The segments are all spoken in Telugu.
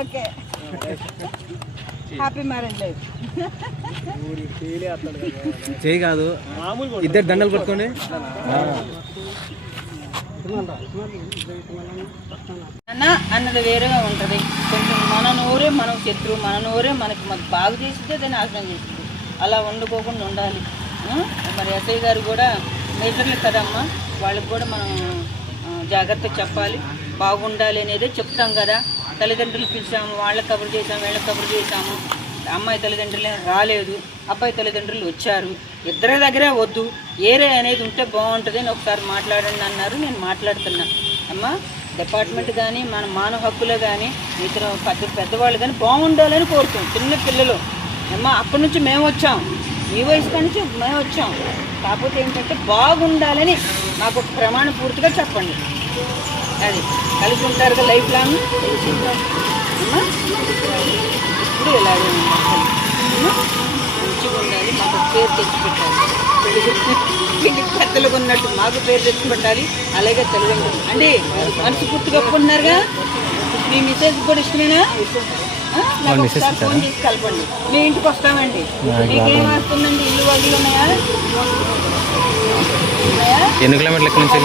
Okay happy marriage life. చేయి కాదు, ఇద్దరు దండలు పట్టుకోండి. అన్నది వేరేగా ఉంటుంది. కొంచెం మన నోరే మనకు శత్రువు, మన నోరే మనకి బాగు చేసితే దాన్ని నాశనం చేస్తుంది. అలా వండుకోకుండా ఉండాలి. మరి ఎస్ఐ గారు కూడా మేజర్లు కదమ్మా, వాళ్ళకి కూడా మనం జాగ్రత్త చెప్పాలి, బాగుండాలి అనేదే చెప్తాం కదా. తల్లిదండ్రులు పిలిచాము, వాళ్ళకి కబురు చేసాము, వీళ్ళకి కబురు చేసాము. అమ్మాయి తల్లిదండ్రులు రాలేదు, అబ్బాయి తల్లిదండ్రులు వచ్చారు. ఇద్దరి దగ్గరే వద్దు, ఏరే అనేది ఉంటే బాగుంటుంది అని ఒకసారి మాట్లాడండి అన్నారు. నేను మాట్లాడుతున్నా అమ్మా. డిపార్ట్మెంట్ కానీ మన మానవ హక్కులే కానీ ఇతర పెద్దవాళ్ళు కానీ బాగుండాలని కోరుతాం. చిన్న పిల్లలు అమ్మా, అక్కడి నుంచి మేము వచ్చాం, ఈ వయసు నుంచి మేము వచ్చాం. కాకపోతే ఏంటంటే బాగుండాలని మాకు ప్రమాణ పూర్తిగా చెప్పండి. అది కలిసి ఉంటారు కదా లైఫ్ లాంగ్. అమ్మా ఇప్పుడు ఇలాగే మంచిగా ఉండాలి, మాకు పేరు తెచ్చిపెట్టాలి. వీళ్ళకి పెద్దలకు ఉన్నట్టు మాకు పేరు తెచ్చిపెట్టాలి. అలాగే తల్లిదండ్రులు అంటే మనసు పూర్తిగా ఒప్పుకున్నారుగా. మీ మెసేజ్ కూడా ఇష్టమేనా? నాకు ఒకసారి ఫోన్ చేసి కలపండి, మీ ఇంటికి వస్తామండి. మీకేం వస్తుందండి? ఇల్లు వాళ్ళు ఉన్నాయా? ఎన్ని కిలోమీటర్ల ఎక్కడి నుంచి?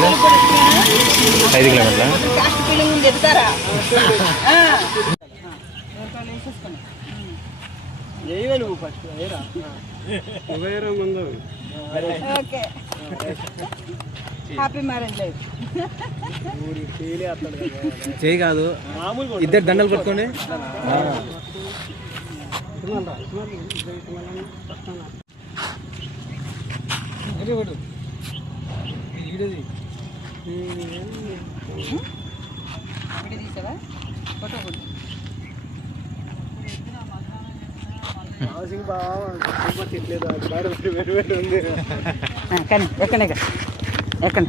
5 కిలోమీటర్ల. కాస్ట్ ఫీలింగ్ చెప్తారా? Okay happy marriage life. చేయి కాదు, ఇద్దరు దండలు పట్టుకోండి. తీసావా ఫోటో కూడా? కానీ ఎక్కడ